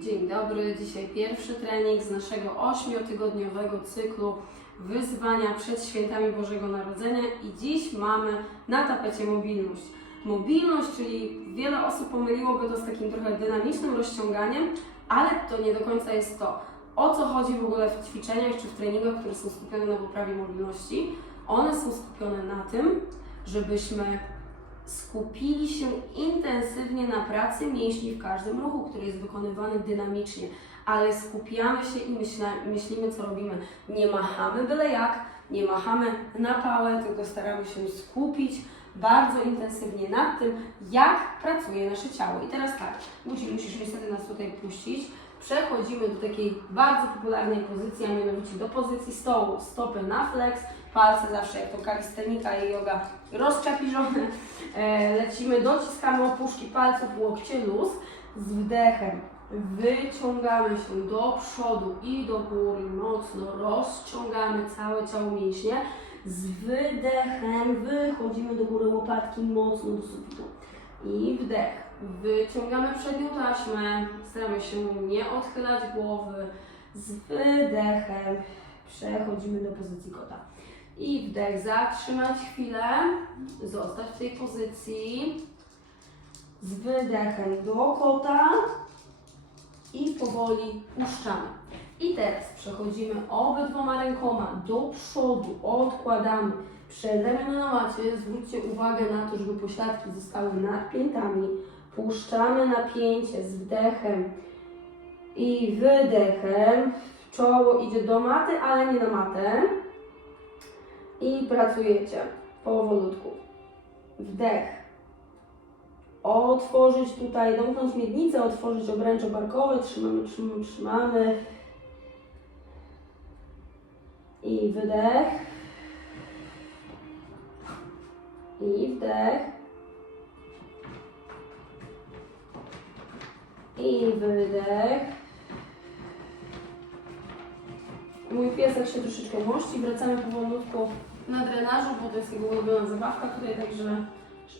Dzień dobry, dzisiaj pierwszy trening z naszego ośmiotygodniowego cyklu wyzwania przed świętami Bożego Narodzenia i dziś mamy na tapecie mobilność. Mobilność, czyli wiele osób pomyliłoby to z takim trochę dynamicznym rozciąganiem, ale to nie do końca jest to. O co chodzi w ogóle w ćwiczeniach czy w treningach, które są skupione na poprawie mobilności? One są skupione na tym, żebyśmy skupili się intensywnie na pracy mięśni w każdym ruchu, który jest wykonywany dynamicznie, ale skupiamy się i myślimy, co robimy. Nie machamy byle jak, nie machamy na pałę, tylko staramy się skupić bardzo intensywnie nad tym, jak pracuje nasze ciało. I teraz tak, musisz, musisz niestety nas tutaj puścić. Przechodzimy do takiej bardzo popularnej pozycji, a mianowicie do pozycji stołu. Stopy na flex, palce zawsze jak to kalistenika i yoga rozczapiżone. E, lecimy, dociskamy opuszki palców, łokcie luz. Z wdechem wyciągamy się do przodu i do góry, mocno rozciągamy całe ciało mięśnie. Z wydechem wychodzimy do góry łopatki mocno do sufitu. I wdech. Wyciągamy przednią taśmę, staramy się nie odchylać głowy. Z wydechem przechodzimy do pozycji kota. I wdech, zatrzymać chwilę, zostać w tej pozycji. Z wydechem do kota i powoli puszczamy. I teraz przechodzimy obydwoma rękoma do przodu, odkładamy przedramiona na macie. Zwróćcie uwagę na to, żeby pośladki zostały nad piętami. Puszczamy napięcie z wdechem i wydechem. Czoło idzie do maty, ale nie na matę. I pracujecie powolutku. Wdech. Otworzyć tutaj, domknąć miednicę, otworzyć obręcze barkowe. Trzymamy, trzymamy, trzymamy. I wydech. I wdech. I wydech. Mój piesek się troszeczkę mości. Wracamy powolutku na drenażu, bo to jest jego ulubiona zabawka tutaj, także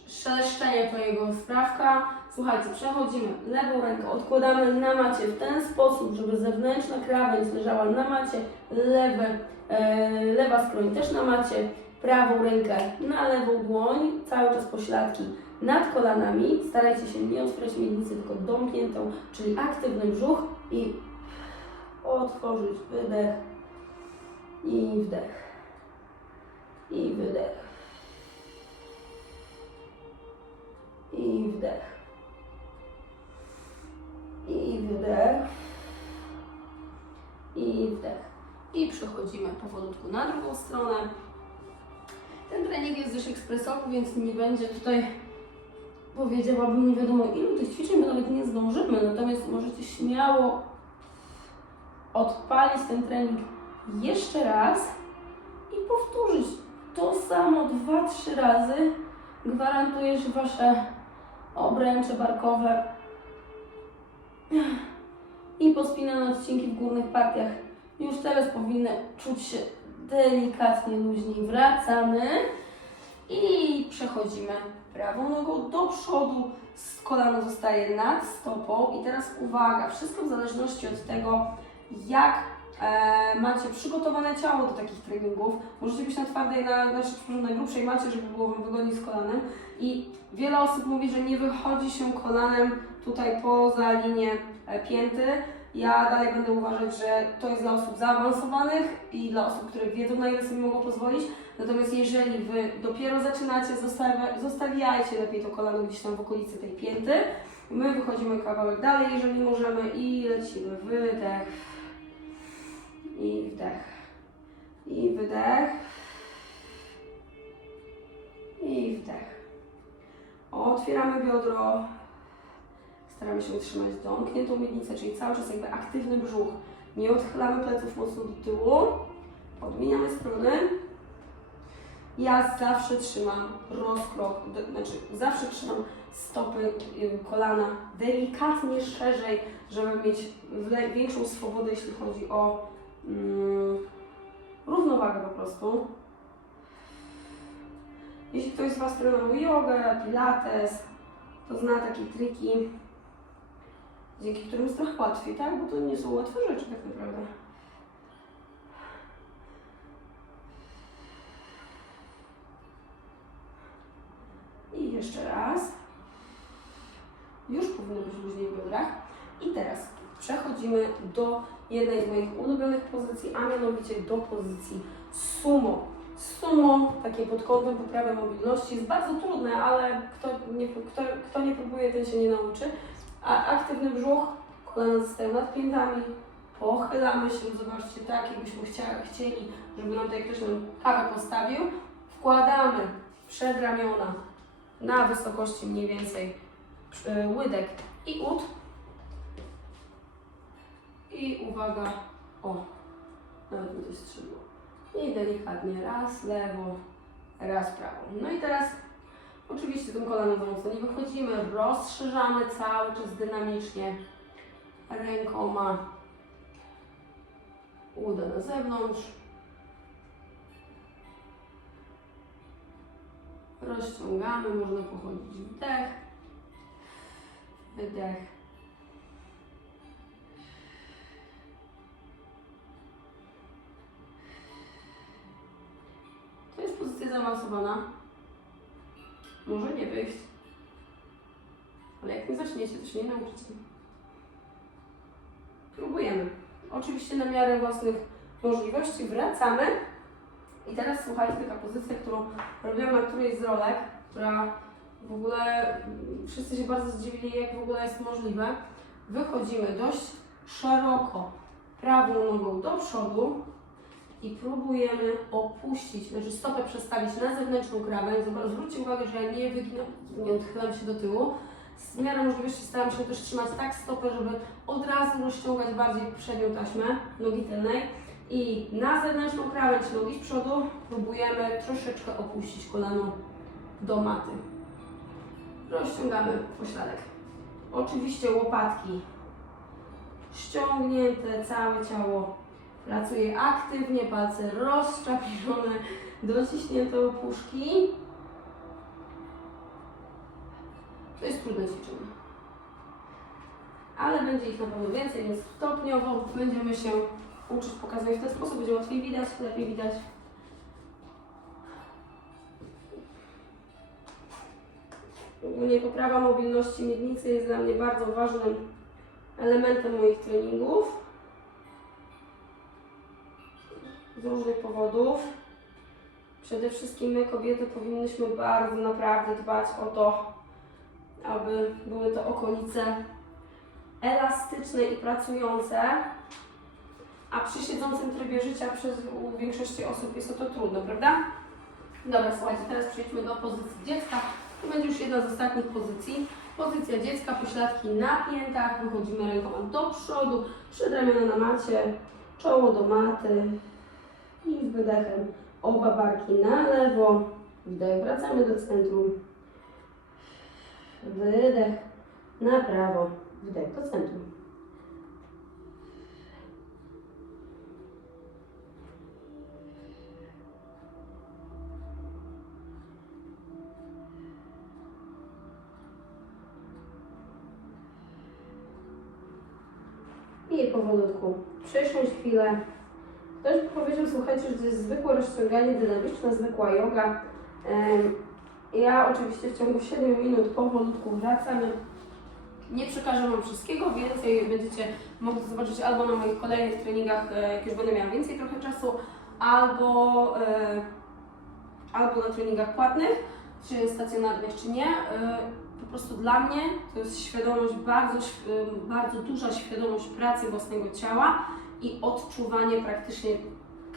szeleszczenie to jego sprawka. Słuchajcie, przechodzimy lewą rękę, odkładamy na macie w ten sposób, żeby zewnętrzna krawędź leżała na macie, lewe, e, lewa skroń też na macie, prawą rękę na lewą dłoń, cały czas pośladki nad kolanami. Starajcie się nie otwierać miednicy, tylko domkniętą, czyli aktywny brzuch i otworzyć wydech i wdech i wydech. I wdech. I wydech. I wdech. I przechodzimy powolutku na drugą stronę. Ten trening jest dość ekspresowy, więc nie będzie tutaj powiedziałabym nie wiadomo ilu tych ćwiczeń, bo nawet nie zdążymy, natomiast możecie śmiało odpalić ten trening jeszcze raz i powtórzyć samo dwa, trzy razy. Gwarantuję, że Wasze obręcze barkowe i pospinane odcinki w górnych partiach już teraz powinny czuć się delikatnie luźniej. Wracamy i przechodzimy prawą nogą do przodu, kolano zostaje nad stopą i teraz uwaga, wszystko w zależności od tego, jak macie przygotowane ciało do takich treningów. Możecie być na twardej, na, na, na grubszej macie, żeby było Wam wygodniej z kolanem i wiele osób mówi, że nie wychodzi się kolanem tutaj poza linię e, pięty. Ja dalej będę uważać, że to jest dla osób zaawansowanych i dla osób, które wiedzą na ile sobie mogą pozwolić. Natomiast jeżeli Wy dopiero zaczynacie, zostawia, zostawiajcie lepiej to kolano gdzieś tam w okolicy tej pięty. My wychodzimy kawałek dalej, jeżeli możemy i lecimy. Wydech I wydech. I wdech. Otwieramy biodro. Staramy się utrzymać domkniętą miednicę, czyli cały czas jakby aktywny brzuch. Nie odchylamy pleców mocno do tyłu. Podmieniamy strony. Ja zawsze trzymam rozkrok, znaczy zawsze trzymam stopy, kolana delikatnie szerzej, żeby mieć większą swobodę, jeśli chodzi o mm, równowagę po prostu. Jeśli ktoś z Was trenował jogę, pilates, to zna takie triki. dzięki którym jest trochę łatwiej, tak? Bo to nie są łatwe rzeczy tak naprawdę. I jeszcze raz. Już powinno być luźniej w biodrach. I teraz przechodzimy do jednej z moich ulubionych pozycji, a mianowicie do pozycji sumo. Sumo, takie pod kątem poprawy mobilności, jest bardzo trudne, ale kto nie, kto, kto nie próbuje, ten się nie nauczy. A aktywny brzuch, kolana zostają nad piętami, pochylamy się, zobaczcie, tak jakbyśmy chcieli, żeby nam tutaj ktoś kawę postawił. Wkładamy przed ramiona na wysokości mniej więcej y, łydek i ud. I uwaga, o, nawet mi coś strzeliło. I delikatnie raz lewo, raz prawo. No i teraz oczywiście tym kolanem za mocno nie wychodzimy, rozszerzamy cały czas dynamicznie rękoma uda na zewnątrz. Rozciągamy, można pochodzić wdech, wydech. Zaawansowana. Może nie wyjść. Ale jak nie zaczniecie, to się nie nauczycie. Próbujemy. Oczywiście na miarę własnych możliwości wracamy. I teraz słuchajcie, taka pozycja, którą robiłam na którejś z rolek, która w ogóle mm, wszyscy się bardzo zdziwili, jak w ogóle jest możliwe. Wychodzimy dość szeroko prawą nogą do przodu i próbujemy opuścić, znaczy stopę przestawić na zewnętrzną. Zobacz, Zwróćcie uwagę, że ja nie wyginam, nie odchylam się do tyłu. Z miarą możliwości staram się też trzymać tak stopę, żeby od razu rozciągać bardziej przednią taśmę nogi tylnej. I na zewnętrzną krawędź nogi z przodu próbujemy troszeczkę opuścić kolano do maty. Rozciągamy pośladek. Oczywiście łopatki ściągnięte, całe ciało pracuje aktywnie, palce rozczapione, dociśnięte opuszki. To jest trudne ćwiczenie. Ale będzie ich na pewno więcej, więc stopniowo będziemy się uczyć pokazywać w ten sposób. Będzie łatwiej widać, lepiej widać. Ogólnie poprawa mobilności miednicy jest dla mnie bardzo ważnym elementem moich treningów. Z różnych powodów. Przede wszystkim my kobiety powinnyśmy bardzo naprawdę dbać o to, aby były to okolice elastyczne i pracujące, a przy siedzącym trybie życia przez u większości osób jest to trudno, prawda? Dobra, słuchajcie, teraz przejdźmy do pozycji dziecka. To będzie już jedna z ostatnich pozycji. Pozycja dziecka, pośladki na piętach, wychodzimy rękoma do przodu, przedramiona na macie, czoło do maty i z wydechem. Oba barki na lewo, wdech, wracamy do centrum, wydech, na prawo, wdech. Do centrum. I powolutku. Przysiąść chwilę. Powiedział, słuchajcie, że to jest zwykłe rozciąganie dynamiczne, zwykła yoga. Ja oczywiście w ciągu 7 minut powolutku wracamy. Nie przekażę Wam wszystkiego, więcej będziecie mogli zobaczyć albo na moich kolejnych treningach, e, jak już będę miała więcej trochę czasu, albo, e, albo na treningach płatnych, czy stacjonarnych, czy nie. E, Po prostu dla mnie to jest świadomość, bardzo, bardzo duża świadomość pracy własnego ciała i odczuwanie praktycznie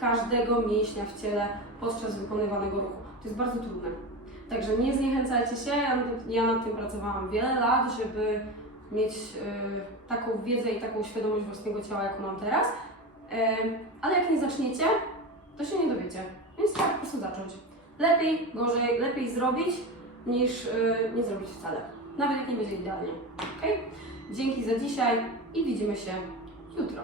każdego mięśnia w ciele podczas wykonywanego ruchu. To jest bardzo trudne. Także nie zniechęcajcie się, ja ja nad tym pracowałam wiele lat, żeby mieć e, taką wiedzę i taką świadomość własnego ciała, jaką mam teraz. E, ale jak nie zaczniecie, to się nie dowiecie. Więc trzeba po prostu zacząć. Lepiej, gorzej, lepiej zrobić niż e, nie zrobić wcale. Nawet jak nie będzie idealnie. Ok? Dzięki za dzisiaj i widzimy się jutro.